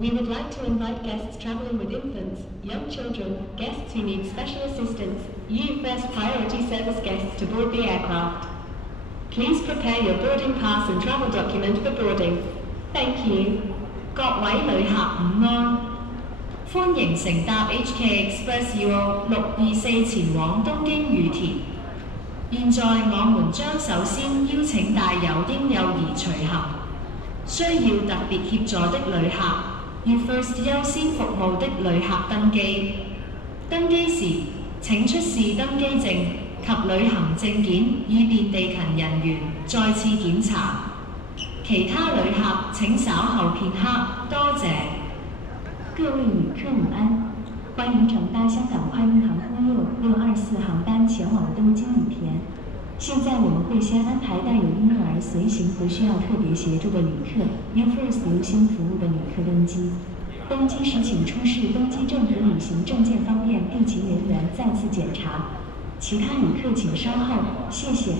We would like to invite guests traveling with infants, young children, guests who need special assistance, you first priority service guests to board the aircraft. Please prepare your boarding pass and travel document for boarding. Thank you. 各位旅客午安，歡迎乘搭 HK Express UO 624前往東京羽田。現在我們將首先邀請帶有嬰幼兒隨行，需要特別協助的旅客，與 First 優先服務的旅客登機。登機時請出示登機證及旅行證件，以便地勤人員再次檢查。其他旅客請稍後片刻，多謝。各位旅客午安，欢迎乘搭香港快运航空6624航班前往东京羽田。现在我们会先安排带有婴幼儿随行和需要特别协助的旅客 U-First 优先服务的旅客登机。登机时请出示登机证和旅行证件，方便地勤人员再次检查。其他旅客请稍后，谢谢。